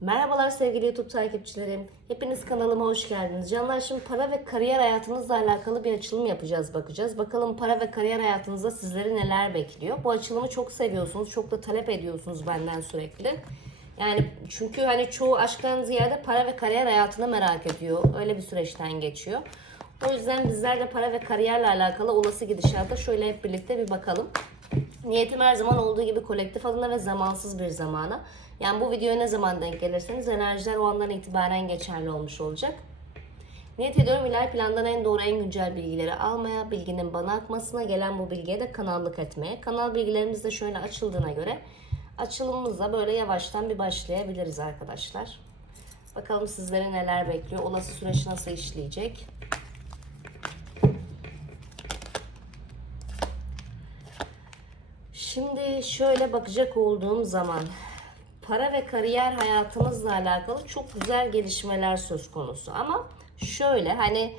Merhabalar sevgili YouTube takipçilerim. Hepiniz kanalıma hoş geldiniz. Canlar şimdi para ve kariyer hayatınızla alakalı bir açılım yapacağız, bakacağız. Bakalım para ve kariyer hayatınızda sizleri neler bekliyor. Bu açılımı çok seviyorsunuz, çok da talep ediyorsunuz benden sürekli. Yani çünkü hani çoğu aşktan ziyade para ve kariyer hayatını merak ediyor. Öyle bir süreçten geçiyor. O yüzden bizler de para ve kariyerle alakalı olası gidişata şöyle hep birlikte bir bakalım. Niyetim her zaman olduğu gibi kolektif adına ve zamansız bir zamana. Yani bu videoya ne zaman denk gelirseniz enerjiler o andan itibaren geçerli olmuş olacak. Niyet ediyorum ilahi plandan en doğru en güncel bilgileri almaya, bilginin bana akmasına, gelen bu bilgiye de kanallık etmeye. Kanal bilgilerimiz de şöyle açıldığına göre açılımımıza böyle yavaştan bir başlayabiliriz arkadaşlar. Bakalım sizlere neler bekliyor, olası süreç nasıl işleyecek. Şimdi şöyle bakacak olduğum zaman para ve kariyer hayatımızla alakalı çok güzel gelişmeler söz konusu. Ama şöyle hani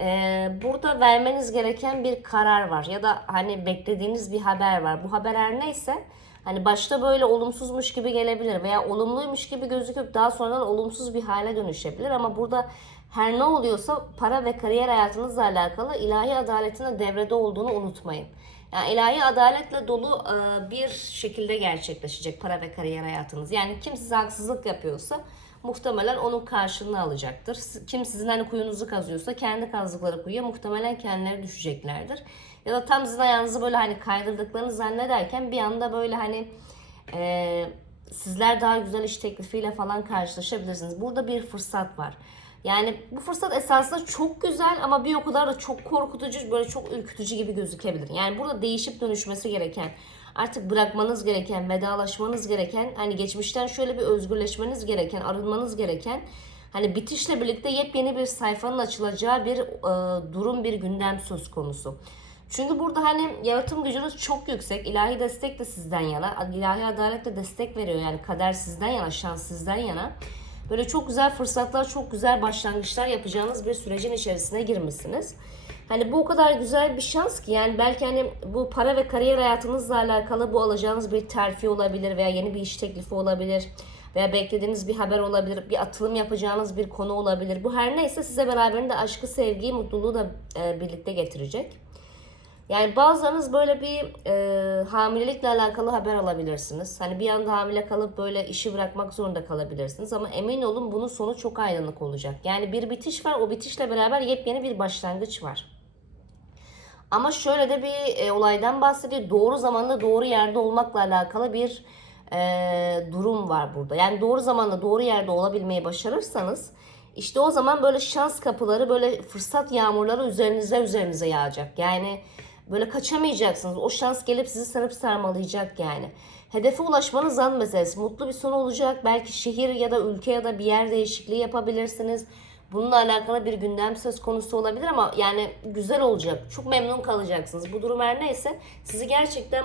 e, burada vermeniz gereken bir karar var ya da hani beklediğiniz bir haber var. Bu haber her neyse hani başta böyle olumsuzmuş gibi gelebilir veya olumluymuş gibi gözüküp daha sonradan olumsuz bir hale dönüşebilir. Ama burada her ne oluyorsa para ve kariyer hayatınızla alakalı ilahi adaletin de devrede olduğunu unutmayın. Yani ilahi adaletle dolu e, bir şekilde gerçekleşecek para ve kariyer hayatınız. Yani kim size haksızlık yapıyorsa muhtemelen onun karşılığını alacaktır. Kim sizin hani kuyunuzu kazıyorsa kendi kazdıkları kuyuya muhtemelen kendileri düşeceklerdir. Ya da tam sizin ayağınızı böyle hani kaydırdıklarını zannederken bir anda böyle hani e, sizler daha güzel iş teklifiyle falan karşılaşabilirsiniz. Burada bir fırsat var. Yani bu fırsat esasında çok güzel ama bir o kadar da çok korkutucu, böyle çok ürkütücü gibi gözükebilir. Yani burada değişip dönüşmesi gereken, artık bırakmanız gereken, vedalaşmanız gereken, hani geçmişten şöyle bir özgürleşmeniz gereken, arınmanız gereken, hani bitişle birlikte yepyeni bir sayfanın açılacağı bir e, durum, bir gündem söz konusu. Çünkü burada hani yaratım gücünüz çok yüksek. ilahi destek de sizden yana. ilahi adalet de destek veriyor. Yani kader sizden yana, şans sizden yana. Böyle çok güzel fırsatlar, çok güzel başlangıçlar yapacağınız bir sürecin içerisine girmişsiniz. Hani bu o kadar güzel bir şans ki yani belki hani bu para ve kariyer hayatınızla alakalı bu alacağınız bir terfi olabilir veya yeni bir iş teklifi olabilir veya beklediğiniz bir haber olabilir, bir atılım yapacağınız bir konu olabilir. Bu her neyse size beraberinde aşkı, sevgiyi, mutluluğu da e, birlikte getirecek. Yani bazılarınız böyle bir e, hamilelikle alakalı haber alabilirsiniz. Hani bir anda hamile kalıp böyle işi bırakmak zorunda kalabilirsiniz. Ama emin olun bunun sonu çok aydınlık olacak. Yani bir bitiş var. O bitişle beraber yepyeni bir başlangıç var. Ama şöyle de bir e, olaydan bahsediyor. Doğru zamanda doğru yerde olmakla alakalı bir e, durum var burada. Yani doğru zamanda doğru yerde olabilmeyi başarırsanız işte o zaman böyle şans kapıları böyle fırsat yağmurları üzerinize üzerinize yağacak. Yani Böyle kaçamayacaksınız. O şans gelip sizi sarıp sarmalayacak yani. Hedefe ulaşmanız an meselesi. Mutlu bir son olacak. Belki şehir ya da ülke ya da bir yer değişikliği yapabilirsiniz. Bununla alakalı bir gündem söz konusu olabilir ama yani güzel olacak. Çok memnun kalacaksınız. Bu durum her neyse sizi gerçekten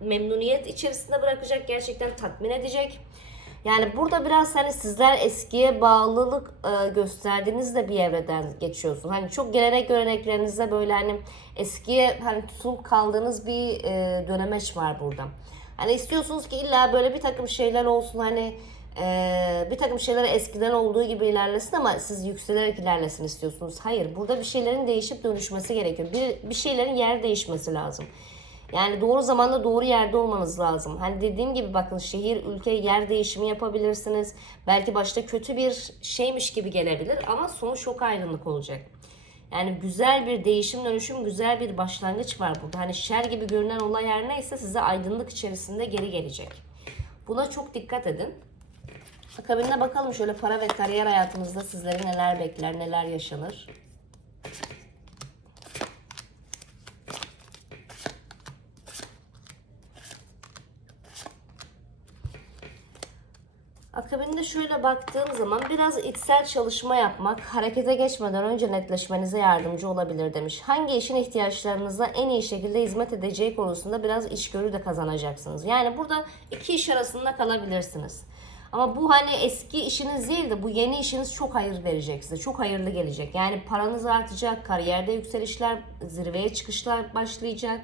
memnuniyet içerisinde bırakacak. Gerçekten tatmin edecek. Yani burada biraz hani sizler eskiye bağlılık e, gösterdiğiniz de bir evreden geçiyorsun. Hani çok gelenek göreneklerinizde böyle hani eskiye hani tutulup kaldığınız bir e, dönemeç var burada. Hani istiyorsunuz ki illa böyle bir takım şeyler olsun hani e, bir takım şeyler eskiden olduğu gibi ilerlesin ama siz yükselerek ilerlesin istiyorsunuz. Hayır burada bir şeylerin değişip dönüşmesi gerekiyor. Bir, bir şeylerin yer değişmesi lazım. Yani doğru zamanda doğru yerde olmanız lazım. Hani dediğim gibi bakın şehir, ülke, yer değişimi yapabilirsiniz. Belki başta kötü bir şeymiş gibi gelebilir ama sonu çok aydınlık olacak. Yani güzel bir değişim dönüşüm, güzel bir başlangıç var burada. Hani şer gibi görünen olay her neyse size aydınlık içerisinde geri gelecek. Buna çok dikkat edin. Akabinde bakalım şöyle para ve kariyer hayatınızda sizleri neler bekler, neler yaşanır. Akabinde şöyle baktığım zaman biraz içsel çalışma yapmak, harekete geçmeden önce netleşmenize yardımcı olabilir demiş. Hangi işin ihtiyaçlarınıza en iyi şekilde hizmet edeceği konusunda biraz içgörü de kazanacaksınız. Yani burada iki iş arasında kalabilirsiniz. Ama bu hani eski işiniz değil de bu yeni işiniz çok hayır verecek size. Çok hayırlı gelecek. Yani paranız artacak, kariyerde yükselişler, zirveye çıkışlar başlayacak.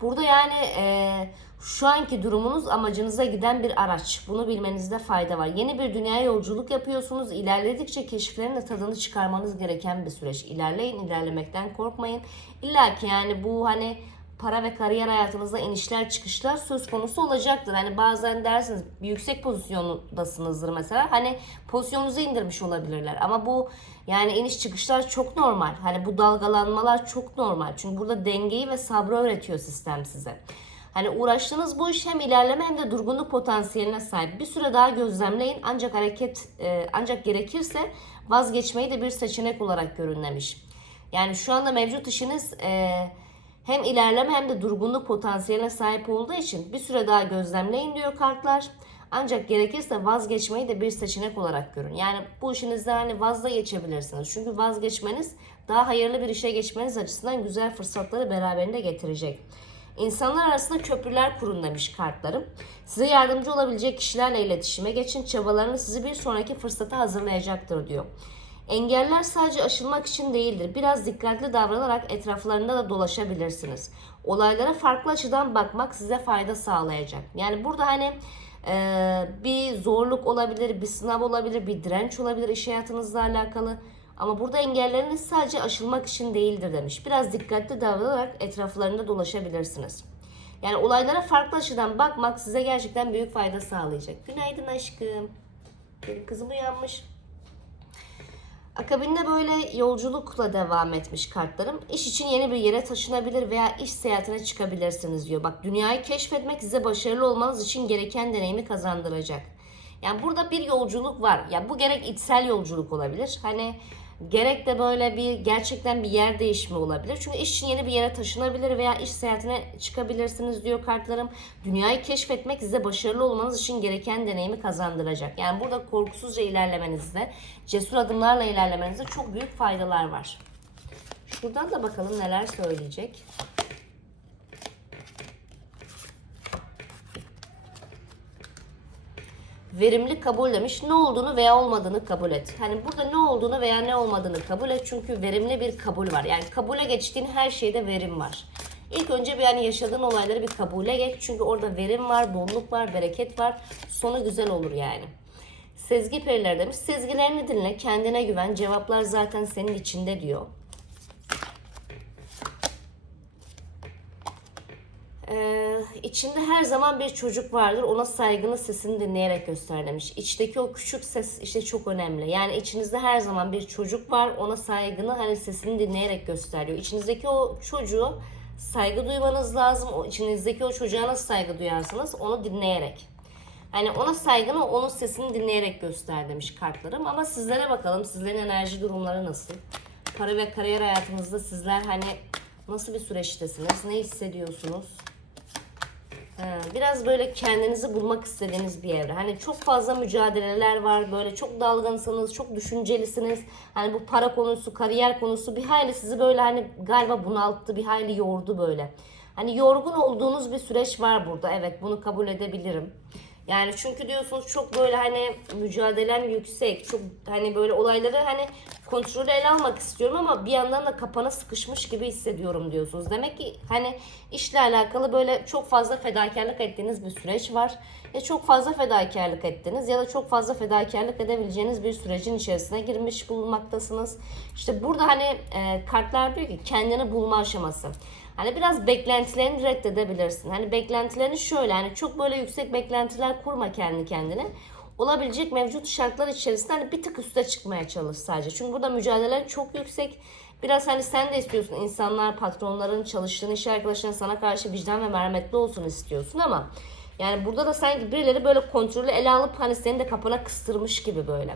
Burada yani e, şu anki durumunuz amacınıza giden bir araç. Bunu bilmenizde fayda var. Yeni bir dünya yolculuk yapıyorsunuz. İlerledikçe keşiflerin de tadını çıkarmanız gereken bir süreç. İlerleyin, ilerlemekten korkmayın. İlla ki yani bu hani para ve kariyer hayatınızda inişler çıkışlar söz konusu olacaktır. Hani bazen dersiniz yüksek pozisyondasınızdır mesela. Hani pozisyonunuzu indirmiş olabilirler. Ama bu yani iniş çıkışlar çok normal. Hani bu dalgalanmalar çok normal. Çünkü burada dengeyi ve sabrı öğretiyor sistem size. Hani uğraştığınız bu iş hem ilerleme hem de durgunluk potansiyeline sahip. Bir süre daha gözlemleyin ancak hareket e, ancak gerekirse vazgeçmeyi de bir seçenek olarak görün demiş. Yani şu anda mevcut işiniz e, hem ilerleme hem de durgunluk potansiyeline sahip olduğu için bir süre daha gözlemleyin diyor kartlar. Ancak gerekirse vazgeçmeyi de bir seçenek olarak görün. Yani bu işinizde hani vazgeçebilirsiniz. Çünkü vazgeçmeniz daha hayırlı bir işe geçmeniz açısından güzel fırsatları beraberinde getirecek. İnsanlar arasında köprüler kurun demiş kartlarım. Size yardımcı olabilecek kişilerle iletişime geçin. Çabalarını sizi bir sonraki fırsata hazırlayacaktır diyor. Engeller sadece aşılmak için değildir. Biraz dikkatli davranarak etraflarında da dolaşabilirsiniz. Olaylara farklı açıdan bakmak size fayda sağlayacak. Yani burada hani e, bir zorluk olabilir, bir sınav olabilir, bir direnç olabilir iş hayatınızla alakalı. Ama burada engelleriniz sadece aşılmak için değildir demiş. Biraz dikkatli davranarak etraflarında dolaşabilirsiniz. Yani olaylara farklı açıdan bakmak size gerçekten büyük fayda sağlayacak. Günaydın aşkım. Benim kızım uyanmış. Akabinde böyle yolculukla devam etmiş kartlarım. İş için yeni bir yere taşınabilir veya iş seyahatine çıkabilirsiniz diyor. Bak dünyayı keşfetmek size başarılı olmanız için gereken deneyimi kazandıracak. Yani burada bir yolculuk var. Ya bu gerek içsel yolculuk olabilir. Hani gerek de böyle bir gerçekten bir yer değişimi olabilir. Çünkü iş için yeni bir yere taşınabilir veya iş seyahatine çıkabilirsiniz diyor kartlarım. Dünyayı keşfetmek size başarılı olmanız için gereken deneyimi kazandıracak. Yani burada korkusuzca ilerlemenizde, cesur adımlarla ilerlemenizde çok büyük faydalar var. Şuradan da bakalım neler söyleyecek. Verimli kabul demiş. Ne olduğunu veya olmadığını kabul et. Hani burada ne olduğunu veya ne olmadığını kabul et. Çünkü verimli bir kabul var. Yani kabule geçtiğin her şeyde verim var. İlk önce bir hani yaşadığın olayları bir kabule geç. Çünkü orada verim var, bolluk var, bereket var. Sonu güzel olur yani. Sezgi perileri demiş. Sezgilerini dinle, kendine güven. Cevaplar zaten senin içinde diyor. Ee, içinde her zaman bir çocuk vardır. Ona saygını sesini dinleyerek göster demiş. İçteki o küçük ses işte çok önemli. Yani içinizde her zaman bir çocuk var. Ona saygını hani sesini dinleyerek gösteriyor. İçinizdeki o çocuğu saygı duymanız lazım. O içinizdeki o çocuğa nasıl saygı duyarsınız? Onu dinleyerek. Hani ona saygını onun sesini dinleyerek göster demiş kartlarım. Ama sizlere bakalım. Sizlerin enerji durumları nasıl? Para ve kariyer hayatınızda sizler hani nasıl bir süreçtesiniz? Ne hissediyorsunuz? He, Biraz böyle kendinizi bulmak istediğiniz bir evre. Hani çok fazla mücadeleler var. Böyle çok dalgınsınız, çok düşüncelisiniz. Hani bu para konusu, kariyer konusu bir hayli sizi böyle hani galiba bunalttı, bir hayli yordu böyle. Hani yorgun olduğunuz bir süreç var burada. Evet bunu kabul edebilirim. Yani çünkü diyorsunuz çok böyle hani mücadelem yüksek. Çok hani böyle olayları hani kontrolü ele almak istiyorum ama bir yandan da kapana sıkışmış gibi hissediyorum diyorsunuz. Demek ki hani işle alakalı böyle çok fazla fedakarlık ettiğiniz bir süreç var. Ya çok fazla fedakarlık ettiniz ya da çok fazla fedakarlık edebileceğiniz bir sürecin içerisine girmiş bulunmaktasınız. İşte burada hani e, kartlar diyor ki kendini bulma aşaması. Hani biraz beklentilerini reddedebilirsin. Hani beklentilerini şöyle hani çok böyle yüksek beklentiler kurma kendi kendine. Olabilecek mevcut şartlar içerisinde hani bir tık üste çıkmaya çalış sadece. Çünkü burada mücadele çok yüksek. Biraz hani sen de istiyorsun insanlar, patronların, çalıştığın iş arkadaşların sana karşı vicdan ve merhametli olsun istiyorsun ama yani burada da sanki birileri böyle kontrolü ele alıp hani seni de kapana kıstırmış gibi böyle.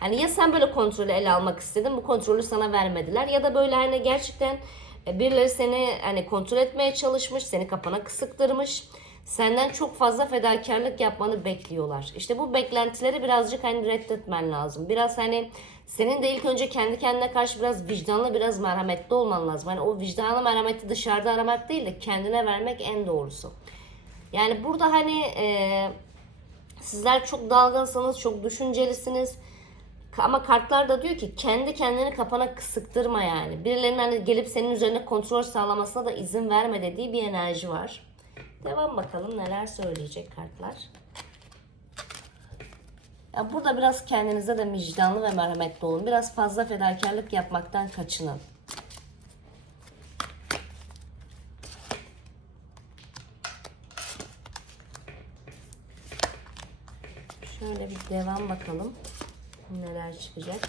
Hani ya sen böyle kontrolü ele almak istedin bu kontrolü sana vermediler ya da böyle hani gerçekten e, Birileri seni hani kontrol etmeye çalışmış, seni kapana kısıktırmış. Senden çok fazla fedakarlık yapmanı bekliyorlar. İşte bu beklentileri birazcık hani reddetmen lazım. Biraz hani senin de ilk önce kendi kendine karşı biraz vicdanlı, biraz merhametli olman lazım. Hani o vicdanlı merhameti dışarıda aramak değil de kendine vermek en doğrusu. Yani burada hani e, sizler çok dalgınsınız, çok düşüncelisiniz. Ama kartlar da diyor ki kendi kendini kapana sıktırma yani. Birilerinin hani gelip senin üzerine kontrol sağlamasına da izin verme dediği bir enerji var. Devam bakalım neler söyleyecek kartlar. Ya burada biraz kendinize de vicdanlı ve merhametli olun. Biraz fazla fedakarlık yapmaktan kaçının. Şöyle bir devam bakalım. Neler çıkacak.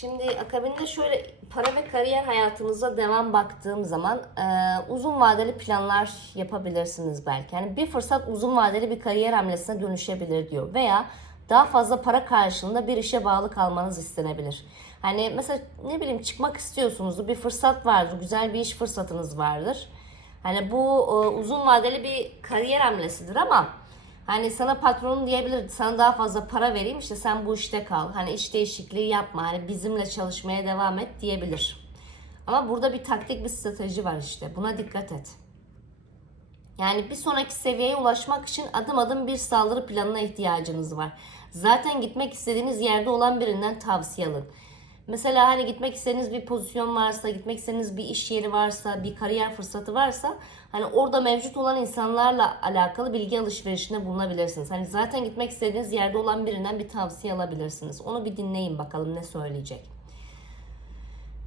Şimdi akabinde şöyle para ve kariyer hayatınıza devam baktığım zaman e, uzun vadeli planlar yapabilirsiniz belki. Yani bir fırsat uzun vadeli bir kariyer hamlesine dönüşebilir diyor. Veya daha fazla para karşılığında bir işe bağlı kalmanız istenebilir. Hani mesela ne bileyim çıkmak istiyorsunuz, bir fırsat vardır, güzel bir iş fırsatınız vardır. Hani bu e, uzun vadeli bir kariyer hamlesidir ama Hani sana patronun diyebilir sana daha fazla para vereyim işte sen bu işte kal. Hani iş değişikliği yapma hani bizimle çalışmaya devam et diyebilir. Ama burada bir taktik bir strateji var işte buna dikkat et. Yani bir sonraki seviyeye ulaşmak için adım adım bir saldırı planına ihtiyacınız var. Zaten gitmek istediğiniz yerde olan birinden tavsiye alın. Mesela hani gitmek istediğiniz bir pozisyon varsa, gitmek istediğiniz bir iş yeri varsa, bir kariyer fırsatı varsa hani orada mevcut olan insanlarla alakalı bilgi alışverişinde bulunabilirsiniz. Hani zaten gitmek istediğiniz yerde olan birinden bir tavsiye alabilirsiniz. Onu bir dinleyin bakalım ne söyleyecek.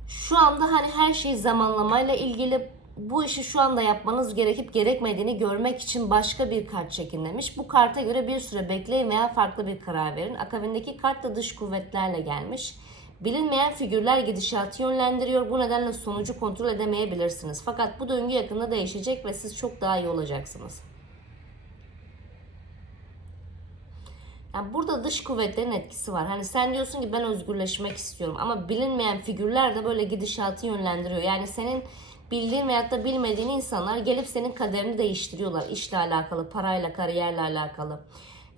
Şu anda hani her şey zamanlamayla ilgili bu işi şu anda yapmanız gerekip gerekmediğini görmek için başka bir kart çekin demiş. Bu karta göre bir süre bekleyin veya farklı bir karar verin. Akabindeki kart da dış kuvvetlerle gelmiş. Bilinmeyen figürler gidişatı yönlendiriyor. Bu nedenle sonucu kontrol edemeyebilirsiniz. Fakat bu döngü yakında değişecek ve siz çok daha iyi olacaksınız. Yani burada dış kuvvetlerin etkisi var. Hani sen diyorsun ki ben özgürleşmek istiyorum ama bilinmeyen figürler de böyle gidişatı yönlendiriyor. Yani senin bildiğin veyahut da bilmediğin insanlar gelip senin kaderini değiştiriyorlar. İşle alakalı, parayla, kariyerle alakalı.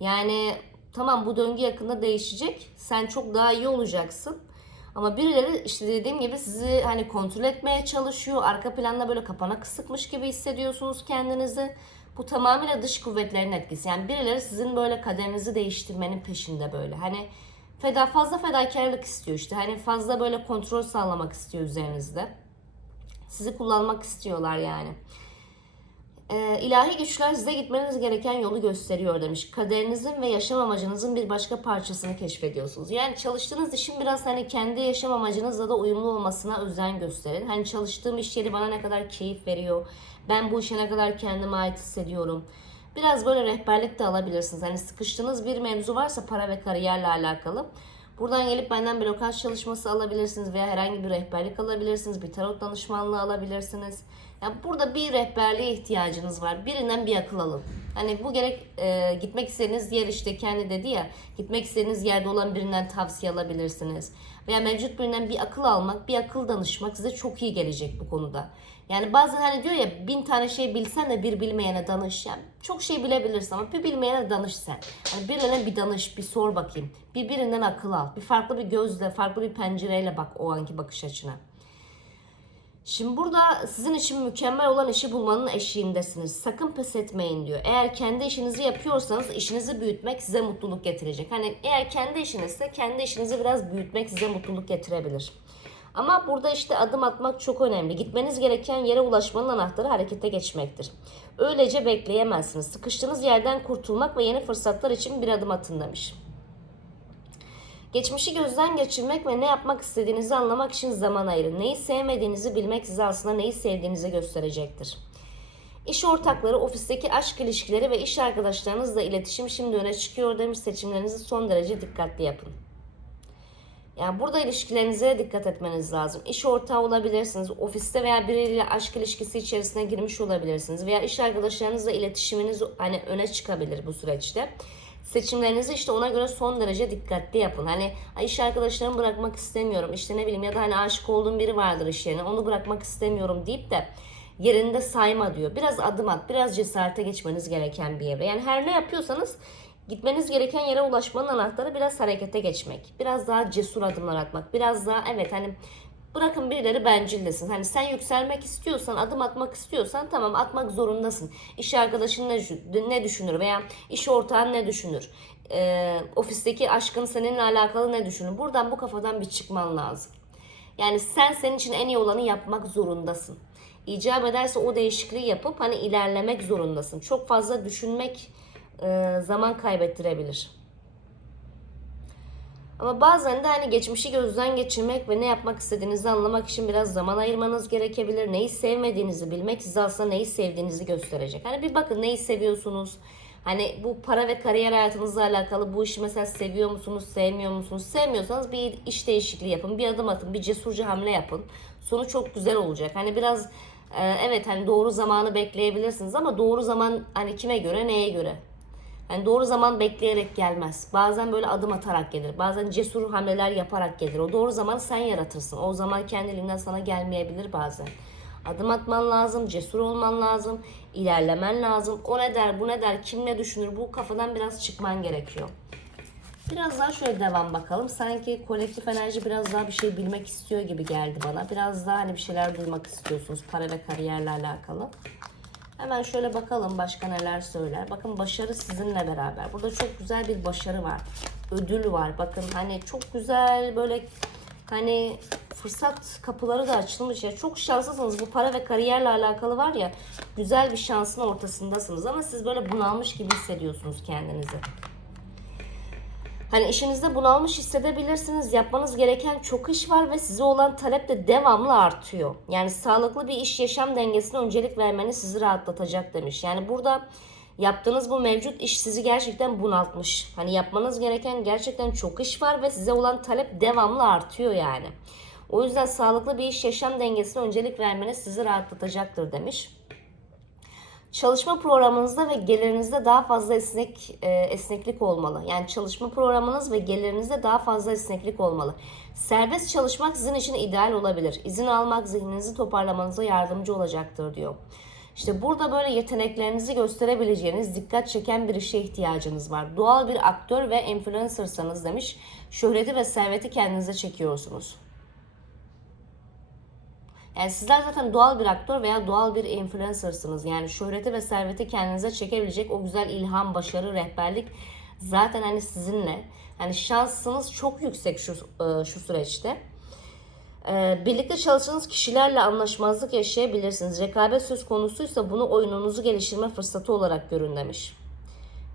Yani tamam bu döngü yakında değişecek. Sen çok daha iyi olacaksın. Ama birileri işte dediğim gibi sizi hani kontrol etmeye çalışıyor. Arka planda böyle kapana kısıkmış gibi hissediyorsunuz kendinizi. Bu tamamıyla dış kuvvetlerin etkisi. Yani birileri sizin böyle kaderinizi değiştirmenin peşinde böyle. Hani feda fazla fedakarlık istiyor işte. Hani fazla böyle kontrol sağlamak istiyor üzerinizde. Sizi kullanmak istiyorlar yani. Ee, ilahi güçler size gitmeniz gereken yolu gösteriyor demiş. Kaderinizin ve yaşam amacınızın bir başka parçasını keşfediyorsunuz. Yani çalıştığınız işin biraz hani kendi yaşam amacınızla da uyumlu olmasına özen gösterin. Hani çalıştığım iş yeri bana ne kadar keyif veriyor. Ben bu işe ne kadar kendime ait hissediyorum. Biraz böyle rehberlik de alabilirsiniz. Hani sıkıştığınız bir mevzu varsa para ve kariyerle alakalı. Buradan gelip benden blokaj çalışması alabilirsiniz veya herhangi bir rehberlik alabilirsiniz. Bir tarot danışmanlığı alabilirsiniz. Yani burada bir rehberliğe ihtiyacınız var. Birinden bir akıl alın. Hani bu gerek e, gitmek istediğiniz yer işte kendi dedi ya gitmek istediğiniz yerde olan birinden tavsiye alabilirsiniz. Veya mevcut birinden bir akıl almak, bir akıl danışmak size çok iyi gelecek bu konuda. Yani bazen hani diyor ya bin tane şey bilsen de bir bilmeyene danış. Yani çok şey bilebilirsin ama bir bilmeyene danış sen. Yani birine bir danış, bir sor bakayım. Bir birinden akıl al. Bir farklı bir gözle, farklı bir pencereyle bak o anki bakış açına. Şimdi burada sizin için mükemmel olan işi bulmanın eşiğindesiniz. Sakın pes etmeyin diyor. Eğer kendi işinizi yapıyorsanız işinizi büyütmek size mutluluk getirecek. Hani eğer kendi işinizse kendi işinizi biraz büyütmek size mutluluk getirebilir. Ama burada işte adım atmak çok önemli. Gitmeniz gereken yere ulaşmanın anahtarı harekete geçmektir. Öylece bekleyemezsiniz. Sıkıştığınız yerden kurtulmak ve yeni fırsatlar için bir adım atın demiş. Geçmişi gözden geçirmek ve ne yapmak istediğinizi anlamak için zaman ayırın. Neyi sevmediğinizi bilmek size aslında neyi sevdiğinizi gösterecektir. İş ortakları, ofisteki aşk ilişkileri ve iş arkadaşlarınızla iletişim şimdi öne çıkıyor demiş seçimlerinizi son derece dikkatli yapın. Yani burada ilişkilerinize dikkat etmeniz lazım. İş ortağı olabilirsiniz. Ofiste veya biriyle aşk ilişkisi içerisine girmiş olabilirsiniz. Veya iş arkadaşlarınızla iletişiminiz hani öne çıkabilir bu süreçte. Seçimlerinizi işte ona göre son derece dikkatli yapın. Hani iş arkadaşlarımı bırakmak istemiyorum. İşte ne bileyim ya da hani aşık olduğum biri vardır iş yerine. Onu bırakmak istemiyorum deyip de yerinde sayma diyor. Biraz adım at, biraz cesarete geçmeniz gereken bir evre. Yani her ne yapıyorsanız Gitmeniz gereken yere ulaşmanın anahtarı biraz harekete geçmek. Biraz daha cesur adımlar atmak. Biraz daha evet hani Bırakın birileri bencillesin. Hani sen yükselmek istiyorsan, adım atmak istiyorsan tamam atmak zorundasın. İş arkadaşın ne düşünür veya iş ortağın ne düşünür? Ee, ofisteki aşkın seninle alakalı ne düşünür? Buradan bu kafadan bir çıkman lazım. Yani sen senin için en iyi olanı yapmak zorundasın. İcap ederse o değişikliği yapıp hani ilerlemek zorundasın. Çok fazla düşünmek e, zaman kaybettirebilir. Ama bazen de hani geçmişi gözden geçirmek ve ne yapmak istediğinizi anlamak için biraz zaman ayırmanız gerekebilir. Neyi sevmediğinizi bilmek size aslında neyi sevdiğinizi gösterecek. Hani bir bakın neyi seviyorsunuz. Hani bu para ve kariyer hayatınızla alakalı bu işi mesela seviyor musunuz, sevmiyor musunuz? Sevmiyorsanız bir iş değişikliği yapın, bir adım atın, bir cesurca hamle yapın. Sonu çok güzel olacak. Hani biraz e, evet hani doğru zamanı bekleyebilirsiniz ama doğru zaman hani kime göre, neye göre? Yani doğru zaman bekleyerek gelmez. Bazen böyle adım atarak gelir. Bazen cesur hamleler yaparak gelir. O doğru zamanı sen yaratırsın. O zaman kendiliğinden sana gelmeyebilir bazen. Adım atman lazım, cesur olman lazım, ilerlemen lazım. O ne der, bu ne der, kim ne düşünür bu kafadan biraz çıkman gerekiyor. Biraz daha şöyle devam bakalım. Sanki kolektif enerji biraz daha bir şey bilmek istiyor gibi geldi bana. Biraz daha hani bir şeyler duymak istiyorsunuz para ve kariyerle alakalı. Hemen şöyle bakalım başka neler söyler. Bakın başarı sizinle beraber. Burada çok güzel bir başarı var. Ödül var. Bakın hani çok güzel böyle hani fırsat kapıları da açılmış ya. Çok şanslısınız. Bu para ve kariyerle alakalı var ya. Güzel bir şansın ortasındasınız ama siz böyle bunalmış gibi hissediyorsunuz kendinizi. Hani işinizde bunalmış hissedebilirsiniz. Yapmanız gereken çok iş var ve size olan talep de devamlı artıyor. Yani sağlıklı bir iş yaşam dengesine öncelik vermeniz sizi rahatlatacak demiş. Yani burada yaptığınız bu mevcut iş sizi gerçekten bunaltmış. Hani yapmanız gereken gerçekten çok iş var ve size olan talep devamlı artıyor yani. O yüzden sağlıklı bir iş yaşam dengesine öncelik vermeniz sizi rahatlatacaktır demiş. Çalışma programınızda ve gelirinizde daha fazla esnek e, esneklik olmalı. Yani çalışma programınız ve gelirinizde daha fazla esneklik olmalı. Serbest çalışmak sizin için ideal olabilir. İzin almak zihninizi toparlamanıza yardımcı olacaktır diyor. İşte burada böyle yeteneklerinizi gösterebileceğiniz, dikkat çeken bir işe ihtiyacınız var. Doğal bir aktör ve influencersanız demiş, şöhreti ve serveti kendinize çekiyorsunuz. Yani sizler zaten doğal bir aktör veya doğal bir influencer'sınız. Yani şöhreti ve serveti kendinize çekebilecek o güzel ilham, başarı, rehberlik zaten hani sizinle. Yani şansınız çok yüksek şu, e, şu süreçte. E, Birlikte çalıştığınız kişilerle anlaşmazlık yaşayabilirsiniz. Rekabet söz konusuysa bunu oyununuzu geliştirme fırsatı olarak görün demiş.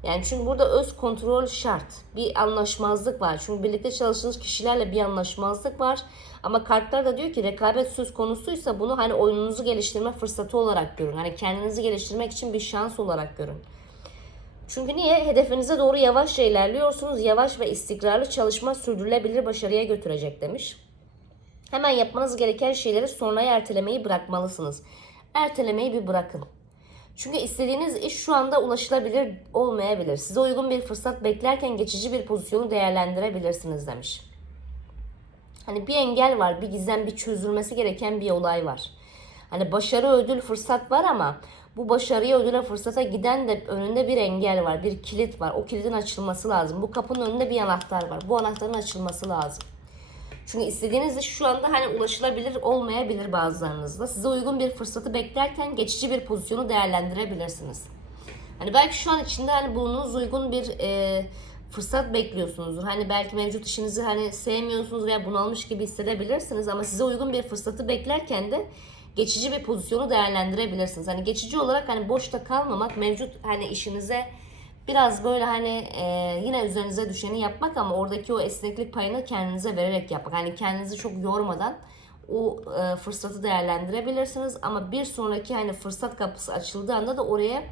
Yani çünkü burada öz kontrol şart. Bir anlaşmazlık var. Çünkü birlikte çalıştığınız kişilerle bir anlaşmazlık var. Ama kartlar da diyor ki rekabet söz konusuysa bunu hani oyununuzu geliştirme fırsatı olarak görün. Hani kendinizi geliştirmek için bir şans olarak görün. Çünkü niye? Hedefinize doğru yavaşça ilerliyorsunuz. Yavaş ve istikrarlı çalışma sürdürülebilir başarıya götürecek demiş. Hemen yapmanız gereken şeyleri sonraya ertelemeyi bırakmalısınız. Ertelemeyi bir bırakın. Çünkü istediğiniz iş şu anda ulaşılabilir olmayabilir. Size uygun bir fırsat beklerken geçici bir pozisyonu değerlendirebilirsiniz demiş. Hani bir engel var, bir gizem, bir çözülmesi gereken bir olay var. Hani başarı, ödül, fırsat var ama bu başarıya, ödüle, fırsata giden de önünde bir engel var, bir kilit var. O kilidin açılması lazım. Bu kapının önünde bir anahtar var. Bu anahtarın açılması lazım. Çünkü istediğiniz iş şu anda hani ulaşılabilir olmayabilir bazılarınızda. Size uygun bir fırsatı beklerken geçici bir pozisyonu değerlendirebilirsiniz. Hani belki şu an içinde hani bulunduğunuz uygun bir e, fırsat bekliyorsunuzdur. Hani belki mevcut işinizi hani sevmiyorsunuz veya bunalmış gibi hissedebilirsiniz ama size uygun bir fırsatı beklerken de geçici bir pozisyonu değerlendirebilirsiniz. Hani geçici olarak hani boşta kalmamak mevcut hani işinize biraz böyle hani e, yine üzerinize düşeni yapmak ama oradaki o esneklik payını kendinize vererek yapmak. Hani kendinizi çok yormadan o e, fırsatı değerlendirebilirsiniz ama bir sonraki hani fırsat kapısı açıldığı anda da oraya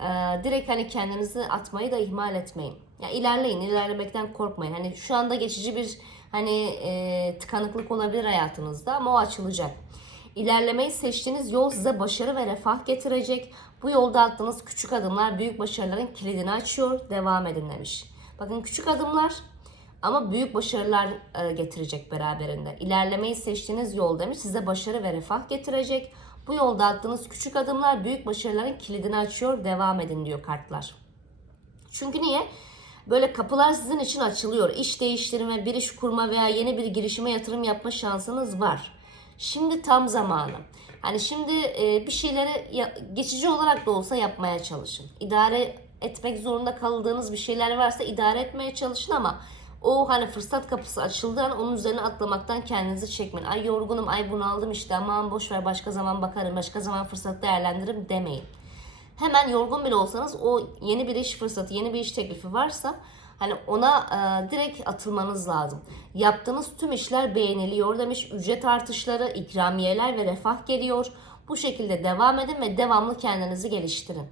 e, direkt hani kendinizi atmayı da ihmal etmeyin. Ya ilerleyin, ilerlemekten korkmayın. Hani şu anda geçici bir hani e, tıkanıklık olabilir hayatınızda ama o açılacak. İlerlemeyi seçtiğiniz yol size başarı ve refah getirecek. Bu yolda attığınız küçük adımlar büyük başarıların kilidini açıyor. Devam edin demiş. Bakın küçük adımlar ama büyük başarılar e, getirecek beraberinde. İlerlemeyi seçtiğiniz yol demiş size başarı ve refah getirecek. Bu yolda attığınız küçük adımlar büyük başarıların kilidini açıyor. Devam edin diyor kartlar. Çünkü niye? Böyle kapılar sizin için açılıyor. İş değiştirme, bir iş kurma veya yeni bir girişime yatırım yapma şansınız var. Şimdi tam zamanı. Hani şimdi e, bir şeyleri ya- geçici olarak da olsa yapmaya çalışın. İdare etmek zorunda kaldığınız bir şeyler varsa idare etmeye çalışın ama o hani fırsat kapısı açıldığı an onun üzerine atlamaktan kendinizi çekmeyin. Ay yorgunum, ay bunaldım işte aman boş ver başka zaman bakarım, başka zaman fırsat değerlendiririm demeyin. Hemen yorgun bile olsanız o yeni bir iş fırsatı, yeni bir iş teklifi varsa hani ona e, direkt atılmanız lazım. Yaptığınız tüm işler beğeniliyor demiş. Ücret artışları, ikramiyeler ve refah geliyor. Bu şekilde devam edin ve devamlı kendinizi geliştirin.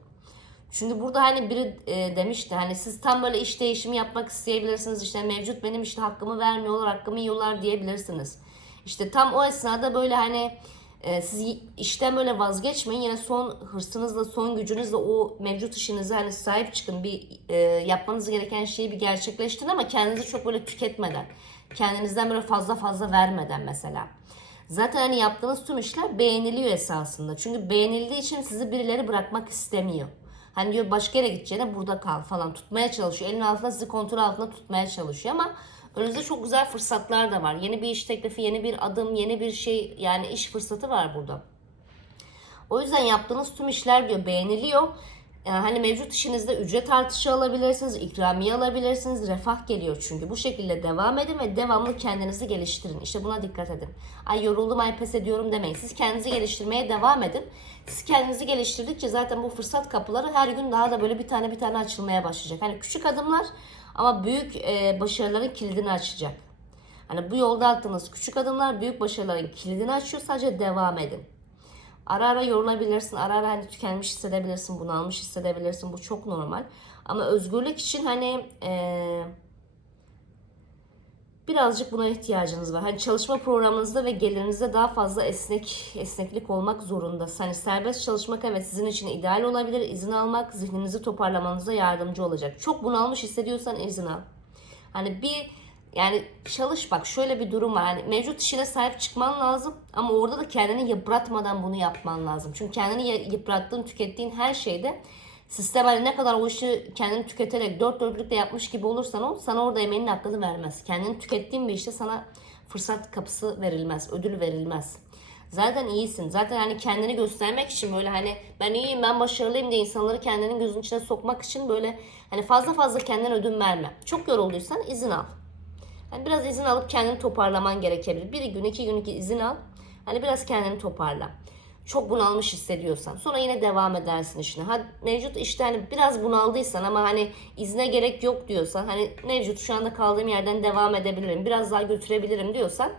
Çünkü burada hani biri e, demişti hani siz tam böyle iş değişimi yapmak isteyebilirsiniz. İşte mevcut benim işte hakkımı vermiyorlar, hakkımı yiyorlar diyebilirsiniz. İşte tam o esnada böyle hani e, siz işten böyle vazgeçmeyin. Yine son hırsınızla, son gücünüzle o mevcut işinize hani sahip çıkın. Bir e, yapmanız gereken şeyi bir gerçekleştirin ama kendinizi çok böyle tüketmeden. Kendinizden böyle fazla fazla vermeden mesela. Zaten hani yaptığınız tüm işler beğeniliyor esasında. Çünkü beğenildiği için sizi birileri bırakmak istemiyor. Hani diyor başka yere gideceğine burada kal falan tutmaya çalışıyor. Elin altında sizi kontrol altında tutmaya çalışıyor ama önünüzde çok güzel fırsatlar da var. Yeni bir iş teklifi, yeni bir adım, yeni bir şey yani iş fırsatı var burada. O yüzden yaptığınız tüm işler diyor beğeniliyor. Yani hani mevcut işinizde ücret artışı alabilirsiniz, ikramiye alabilirsiniz, refah geliyor çünkü. Bu şekilde devam edin ve devamlı kendinizi geliştirin. İşte buna dikkat edin. Ay yoruldum, ay pes ediyorum demeyin. Siz kendinizi geliştirmeye devam edin. Siz kendinizi geliştirdikçe zaten bu fırsat kapıları her gün daha da böyle bir tane bir tane açılmaya başlayacak. Hani küçük adımlar ama büyük e, başarıların kilidini açacak. Hani bu yolda attığınız küçük adımlar büyük başarıların kilidini açıyor. Sadece devam edin. Ara ara yorulabilirsin, ara ara hani tükenmiş hissedebilirsin, bunalmış hissedebilirsin. Bu çok normal. Ama özgürlük için hani eee, birazcık buna ihtiyacınız var. Hani çalışma programınızda ve gelirinizde daha fazla esnek esneklik olmak zorunda. Hani serbest çalışmak evet sizin için ideal olabilir. İzin almak zihninizi toparlamanıza yardımcı olacak. Çok bunalmış hissediyorsan izin al. Hani bir yani çalış bak şöyle bir durum var. Hani mevcut işine sahip çıkman lazım ama orada da kendini yıpratmadan bunu yapman lazım. Çünkü kendini yıprattığın, tükettiğin her şeyde sistem hani ne kadar o işi kendini tüketerek dört dörtlükle yapmış gibi olursan ol sana orada emeğinin hakkını vermez. Kendini tükettiğin bir işte sana fırsat kapısı verilmez, ödül verilmez. Zaten iyisin. Zaten hani kendini göstermek için böyle hani ben iyiyim, ben başarılıyım diye insanları kendinin gözünün içine sokmak için böyle hani fazla fazla kendine ödün verme. Çok yorulduysan izin al. Hani biraz izin alıp kendini toparlaman gerekebilir. Bir gün, iki gün iki izin al. Hani biraz kendini toparla. Çok bunalmış hissediyorsan. Sonra yine devam edersin işine. Ha, mevcut işte hani biraz bunaldıysan ama hani izne gerek yok diyorsan. Hani mevcut şu anda kaldığım yerden devam edebilirim. Biraz daha götürebilirim diyorsan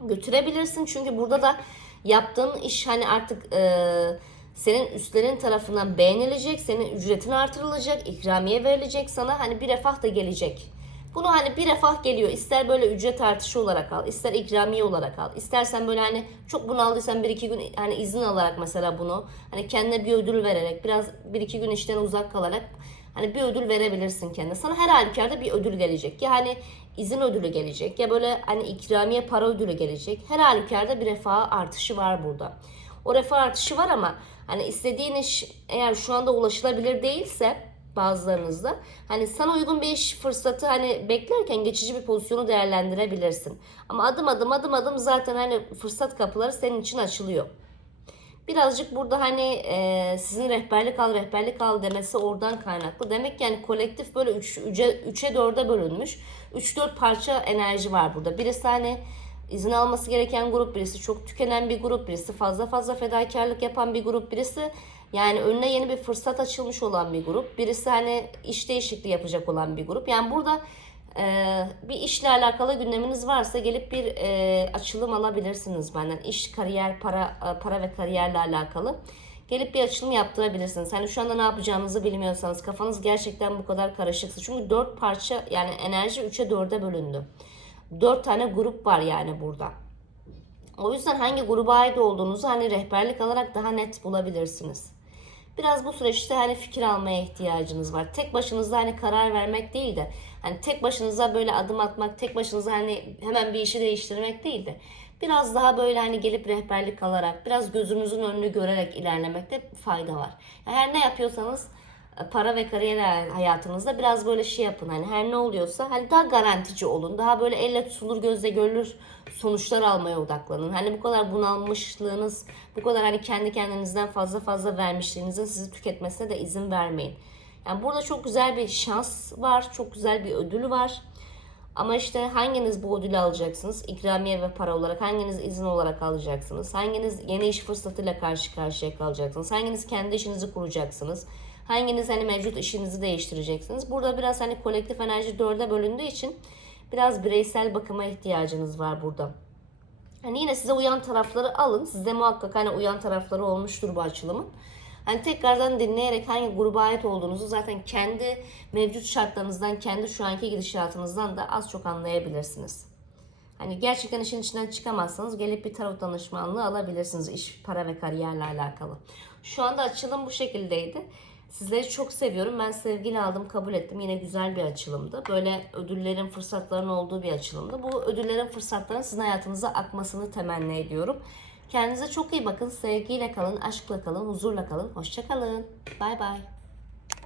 götürebilirsin. Çünkü burada da yaptığın iş hani artık e, senin üstlerin tarafından beğenilecek, senin ücretin artırılacak, ikramiye verilecek sana hani bir refah da gelecek. Bunu hani bir refah geliyor. İster böyle ücret artışı olarak al, ister ikramiye olarak al. İstersen böyle hani çok bunaldıysan bir iki gün hani izin alarak mesela bunu hani kendine bir ödül vererek biraz bir iki gün işten uzak kalarak Hani bir ödül verebilirsin kendine. Sana her halükarda bir ödül gelecek. Ya hani izin ödülü gelecek ya böyle hani ikramiye para ödülü gelecek. Her halükarda bir refah artışı var burada. O refah artışı var ama hani istediğin iş eğer şu anda ulaşılabilir değilse bazılarınızda hani sana uygun bir iş fırsatı hani beklerken geçici bir pozisyonu değerlendirebilirsin. Ama adım adım adım adım zaten hani fırsat kapıları senin için açılıyor. Birazcık burada hani e, sizin rehberlik al rehberlik al demesi oradan kaynaklı. Demek ki yani kolektif böyle 3 3'e 3'e 4'e bölünmüş. 3-4 parça enerji var burada. Birisi hani izin alması gereken grup, birisi çok tükenen bir grup, birisi fazla fazla fedakarlık yapan bir grup, birisi yani önüne yeni bir fırsat açılmış olan bir grup, birisi hani iş değişikliği yapacak olan bir grup. Yani burada ee, bir işle alakalı gündeminiz varsa gelip bir e, açılım alabilirsiniz benden. İş, kariyer, para, e, para ve kariyerle alakalı. Gelip bir açılım yaptırabilirsiniz. Hani şu anda ne yapacağınızı bilmiyorsanız kafanız gerçekten bu kadar karışıksa. Çünkü dört parça yani enerji 3'e 4'e bölündü. Dört tane grup var yani burada. O yüzden hangi gruba ait olduğunuzu hani rehberlik alarak daha net bulabilirsiniz. Biraz bu süreçte hani fikir almaya ihtiyacınız var. Tek başınıza hani karar vermek değil de hani tek başınıza böyle adım atmak, tek başınıza hani hemen bir işi değiştirmek değil de biraz daha böyle hani gelip rehberlik alarak, biraz gözünüzün önünü görerek ilerlemekte fayda var. Yani her ne yapıyorsanız para ve kariyer hayatınızda biraz böyle şey yapın. Hani her ne oluyorsa hani daha garantici olun. Daha böyle elle tutulur gözle görülür sonuçlar almaya odaklanın. Hani bu kadar bunalmışlığınız, bu kadar hani kendi kendinizden fazla fazla vermişliğinizin sizi tüketmesine de izin vermeyin. Yani burada çok güzel bir şans var, çok güzel bir ödül var. Ama işte hanginiz bu ödülü alacaksınız? İkramiye ve para olarak hanginiz izin olarak alacaksınız? Hanginiz yeni iş fırsatıyla karşı karşıya kalacaksınız? Hanginiz kendi işinizi kuracaksınız? Hanginiz hani mevcut işinizi değiştireceksiniz? Burada biraz hani kolektif enerji dörde bölündüğü için biraz bireysel bakıma ihtiyacınız var burada. Hani yine size uyan tarafları alın. Size muhakkak hani uyan tarafları olmuştur bu açılımın. Hani tekrardan dinleyerek hangi gruba ait olduğunuzu zaten kendi mevcut şartlarınızdan, kendi şu anki gidişatınızdan da az çok anlayabilirsiniz. Hani gerçekten işin içinden çıkamazsanız gelip bir tarot danışmanlığı alabilirsiniz iş, para ve kariyerle alakalı. Şu anda açılım bu şekildeydi. Sizleri çok seviyorum. Ben sevgiyle aldım, kabul ettim. Yine güzel bir açılımdı. Böyle ödüllerin, fırsatların olduğu bir açılımdı. Bu ödüllerin, fırsatların sizin hayatınıza akmasını temenni ediyorum. Kendinize çok iyi bakın. Sevgiyle kalın, aşkla kalın, huzurla kalın. Hoşça kalın. Bay bay.